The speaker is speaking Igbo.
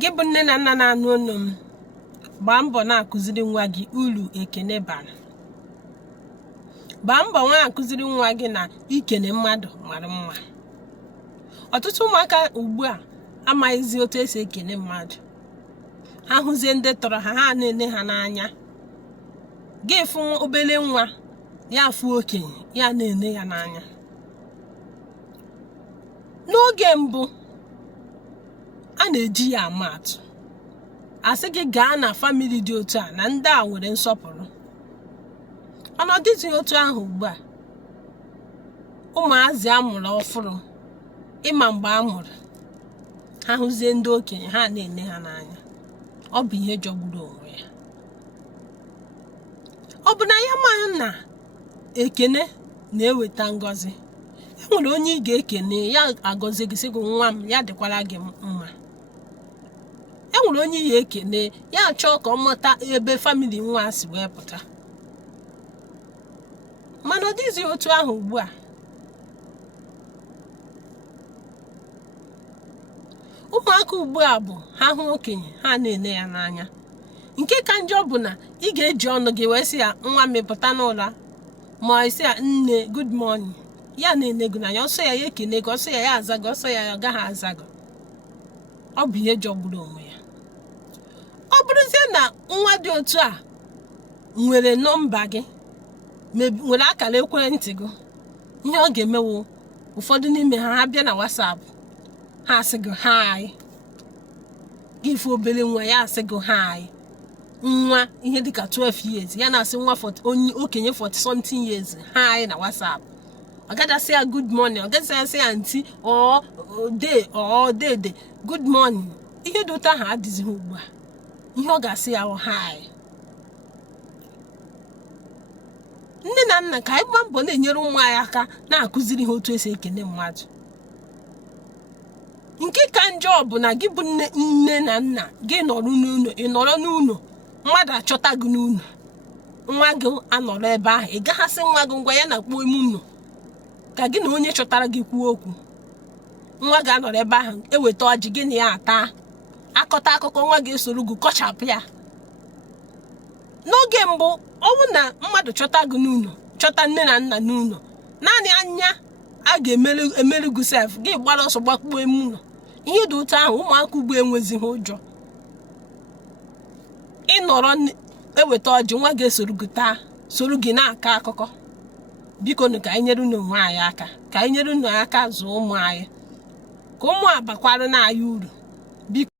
Gị bụ nne na nna na-anụ olu m, gbaa mbọ na-akụziri nwa gị uru ekene bara. Gbaa mbọ na-akụziri nwa gị na ikene mmadụ mara mma. Ọtụtụ ụmụaka ugbu a amaghịzi otu esi ekene mmadụ. Ha hụzie ndị tọrọ ha, ha na-ene ha n'anya. Gị fụ obere nwa, ya fụ okenye, ya na-ene ya n'anya. N'oge mbụ, a na-eji ya ama atụ. Asị gị gaa na famili dị otu a na ndị a nwere nsọpụrụ. Ọnọdụ dị otu ahụ ugbu a. Ụmụazị amụrụ ọfụrụ, ịma mgbe a mụrụ, ha hụzie ndị okenye, ha na-ene ha n'anya. Ọ bụ ihe jọgburu onwe ya. Ọ bụ na ya maghị na ekene na-eweta ngọzi. E nwere onye ị ga-ekene, ya agọzi gị sị gị nwa m, ya dịkwara gị mma. E nwere onye ya ekene, ya achọọ ka ọ mụta ebe famili nwa si wee pụta. Mana ọ dịghịzi otu ahụ ugbu a. Ụmụaka ugbu a bụ ha hụ okenye, ha na-ene ya n'anya. Nke ka njọ bụ na ị ga-eji ọnụ gị wee sị ya nwa m pụta n'ụra, ma ị sị ya nne good morning, ya na-ene gị n'anya. Ọsọ ya ekene gị, ọsọ ya aza gị, ọsọ ya ọ gaghị aza gị. Ọ bụ ihe jọgburu onwe ya. Ọ bụrụzie na nwa dị otu a nwere nọmba gị, nwere akara ekwentị gị, ihe ọ ga-emewo ụfọdụ n'ime ha bịa na WhatsApp, ha asị gị hi. Gị fụ obere nwa, ya asị gị hi. Nwa ihe dịka 12 years, ya na-asị nwa onye okenye 40 something years hi na WhatsApp. Ọ gadasị ya good morning, ọ gadasị ya aunty or day or dede good morning. Ihe dị otu ahụ adịzighị ugbu a. Ihe ọ ga-asị ya ọ hi. Nne na nna ka anyị gbaa mbọ na-enyere ụmụ anyị aka na-akụziri ha otu esi ekene mmadụ. Nke ka njọ bụ na gị bụ nne na nna gị nọrọ n'ụlọ, ị nọrọ n'ụlọ, mmadụ achọta gị n'ụlọ, nwa gị anọrọ ebe ahụ, ị gaghasị nwa gị ngwa ya na-akpọ ime ụlọ ka gị na onye chọtara gị kwuo okwu. Nwa gị anọrọ ebe ahụ, eweta ọjị gị na ya ata, akọta akụkọ, nwa gị esoro gị kọchapụ ya. N'oge mbụ, ọ bụ na mmadụ chọta gị n'ụlọ, chọta nne na nna n'ụlọ, naanị anya a ga-emeri gị sef, gị gbara ọsọ gbakpuo ime ụlọ. Ihe dị otu ahụ ụmụaka ugbo enwezighị ụjọ. Ịnọrọ eweta ọjị, nwa gị esoro gị taa, soro gị na-akọ akụkọ. Biko ka anyị nyere unu onwe anyị aka, ka anyị nyere unu aka zụọ ụmụ anyị, ka ụmụ abakwara na anyị uru. Biko.